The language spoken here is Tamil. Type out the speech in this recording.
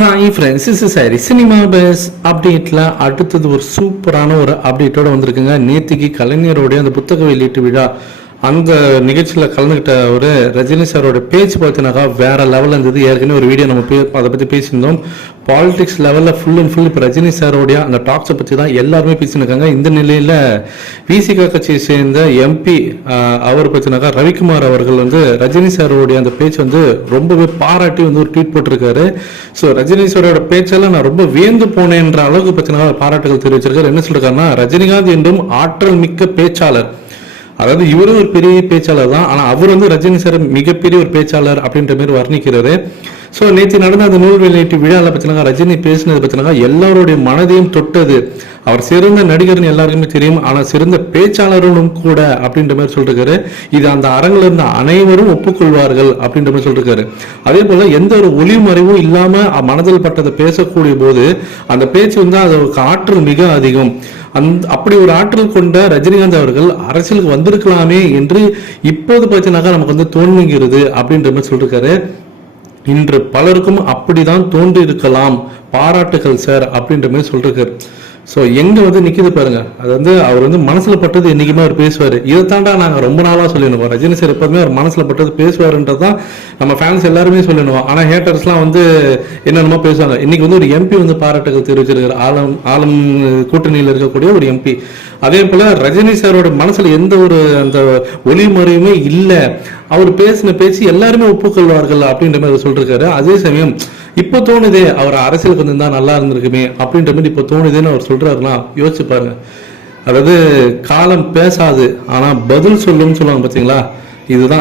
Hi friends is sorry cinema base அப்டேட்டில் அடுத்தது ஒரு சூப்பரான ஒரு அப்டேட்டோட வந்திருக்குங்க. நேத்திக்கு கலைஞருடைய அந்த புத்தக வெளியீட்டு விழா. அந்த நிகழ்ச்சியில் கலந்துக்கிட்ட ஒரு ரஜினி சாரோட பேச்சு பார்த்தீங்கன்னாக்கா வேற லெவலில் இருந்தது. ஏற்கனவே ஒரு வீடியோ நம்ம பே அதை பற்றி பேசியிருந்தோம். பாலிடிக்ஸ் லெவலில் ஃபுல் அண்ட் ஃபுல் இப்போ ரஜினி சாரோடைய அந்த டாக்ஸை பற்றி தான் எல்லாருமே பேசியிருக்காங்க. இந்த நிலையில் விசிகா கட்சியை சேர்ந்த எம்பி அவர் பற்றினாக்கா ரவிக்குமார் அவர்கள் வந்து ரஜினி சாரோடைய அந்த பேச்சு வந்து ரொம்பவே பாராட்டி வந்து ஒரு ட்வீட் போட்டிருக்காரு. ஸோ ரஜினி சாரோட பேச்செல்லாம் நான் ரொம்ப வியந்து போனேன்ற அளவுக்கு பற்றினாக்கா பாராட்டுகள் தெரிவிச்சிருக்காரு. என்ன சொல்லிருக்காருன்னா ரஜினிகாந்த் என்றும் ஆற்றல் மிக்க பேச்சாளர். அதாவது இவரும் ஒரு பெரிய பேச்சாளர் தான். ஆனால் அவர் வந்து ரஜினி சார் மிகப்பெரிய ஒரு பேச்சாளர் அப்படின்ற மாதிரி வர்ணிக்கிறாரு. ஸோ நேற்று நடந்த அந்த நூல் வெளியீட்டு விழாவில் பார்த்தீங்கன்னா ரஜினி பேசினது பார்த்தீங்கன்னா எல்லாருடைய மனதையும் தொட்டது. அவர் சிறந்த நடிகர்னு எல்லாருக்குமே தெரியும். ஆனால் சிறந்த பேச்சாளர்களும் கூட அப்படின்ற மாதிரி சொல்லிருக்காரு. இது அந்த அரங்கில் இருந்த அனைவரும் ஒப்புக்கொள்வார்கள் அப்படின்ற மாதிரி சொல்லிருக்காரு. அதே போல எந்த ஒரு ஒளிமறைவும் இல்லாமல் மனதில் பட்டதை பேசக்கூடிய போது அந்த பேச்சு வந்து அதற்கு ஆற்றல் மிக அதிகம். அந்த அப்படி ஒரு ஆற்றல் கொண்ட ரஜினிகாந்த் அவர்கள் அரசியலுக்கு வந்திருக்கலாமே என்று இப்போது பார்த்தீங்கன்னாக்கா நமக்கு வந்து தோன்றுகிறது அப்படின்ற மாதிரி சொல்லிருக்காரு. இன்று பலருக்கும் அப்படிதான் தோன்றி இருக்கலாம் பாராட்டுகள் சார் அப்படின்ற மாதிரி சொல்லிருக்காரு. ஸோ எங்கே வந்து நிற்கிது பாருங்க. அது வந்து அவர் வந்து மனசில் பட்டது என்றைக்குமே அவர் பேசுவார். இதை தாண்டா நாங்கள் ரொம்ப நாளாக சொல்லிடுவோம் ரஜினி சார் எப்போதுமே அவர் மனசில் பட்டது பேசுவாருன்றது தான் நம்ம ஃபேன்ஸ் எல்லாருமே சொல்லிடுவோம் ஆனால் ஹேட்டர்ஸ்லாம் வந்து என்னென்னமோ பேசுவாங்க. இன்றைக்கி வந்து ஒரு எம்பி வந்து பாராட்டுகள் தெரிவிச்சிருக்காரு. ஆலம் ஆலம் கூட்டணியில் இருக்கக்கூடிய ஒரு எம்பி அதே போல் ரஜினி சாரோட மனசில் எந்த ஒரு அந்த ஒளிமுறையுமே இல்லை. அவர் பேசின பேச்சு எல்லாருமே ஒப்புக்கொள்வார்கள் அப்படின்ற மாதிரி சொல்லிருக்காரு. அதே சமயம் இப்போ தோணுதே அவர் அரசியலுக்கு வந்திருந்தா நல்லா இருந்திருக்குமே அப்படின்ற மாதிரி இப்போ தோணுதேன்னு அவர் சொல்றாருலாம் யோசிச்சு பாருங்க. அதாவது காலம் பேசாது ஆனா பதில் சொல்லும்னு சொல்லுவாங்க பாத்தீங்களா? இதுதான்